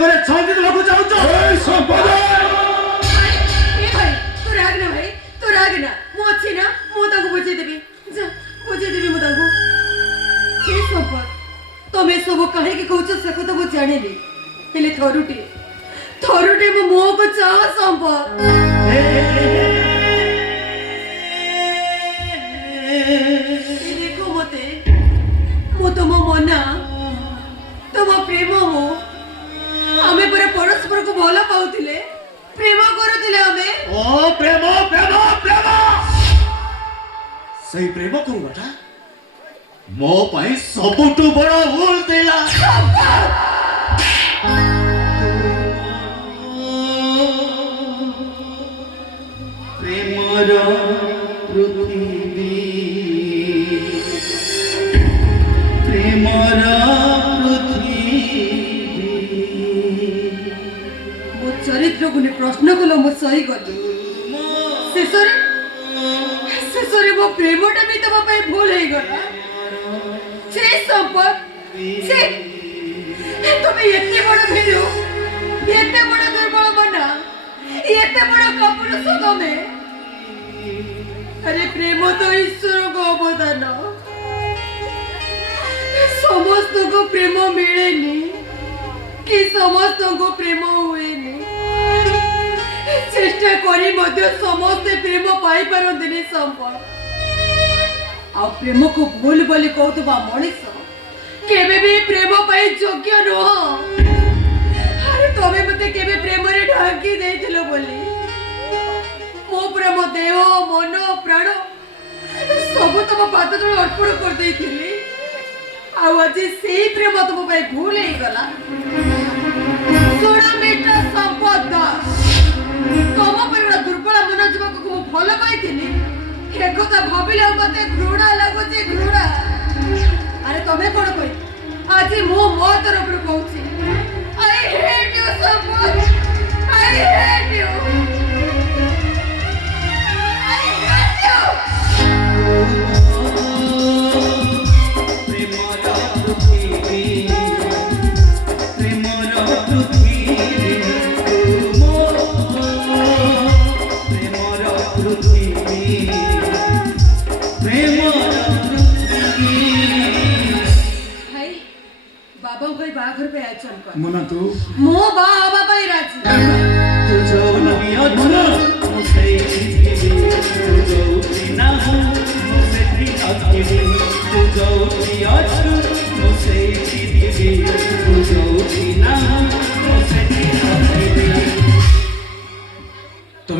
ବେକରେ ଛନ୍ଦି ଦେବାକୁ ଚାହୁଁଛ? এই সম্পদ भाई तू राग ना भाई तू राग ना मु अच्छी ना मु ताको बुझे देबी जा बुझे देबी मु ताको के संपद तमे सब कहे कि कहूछ से को तो मु जानेली हेले थरुटे मो मुह को चाह संपद देखो मते मु तुम मना तुम प्रेम मो आमे पूरा परस्पर को भल पाउथिले प्रेम करुथिले आमे ओ प्रेम प्रेम प्रेम सही प्रेम करूटा मो पाई सबुठु बड़ भूल देला प्रेमर पृथ्वी प्रेमर मो चरित्र को प्रश्न कल मो सही कर शेषरे मो प्रेमटा भी तुम भूल हो गला से संपद से तुम एते बड़ भीरु एते बड़ दुर्बल बना एते बड़ कपुरुष तमे अरे प्रेम तो ईश्वर को अवदान समस्त को प्रेम मिलेनी कि समस्त को प्रेम हुएनी चेष्टा करी मध्य समस्ते प्रेम पाई पारंतिनी संपद आ प्रेम को भूल बोली कहतुबा मनीष केबे भी प्रेम पाई योग्य नुह अरे तमे मते केबे प्रेम रे ढाकी देथिलो बोली मो प्रेम देह मन प्राण सब तुम पाद तले अर्पण कर देथिली आ आज से प्रेम तुम पाई भूल हे गला सोना बेटा संपद तुम पर दुर्बल मन जीवक को भल पाई एक कथा भाविले मते घृणा लगुची घृणा अरे तमे कोन कहि आज मो मो तरफ कहूची I hate you Sampad I hate you I hate you बाघर पे आचन कर मना तू मो बाबा पाई राजी तू जो नबी मना मुझे तू जो ना हो मुझे भी अकेले तू जो मुझे भी तू जो ना हो मुझे भी अकेले तो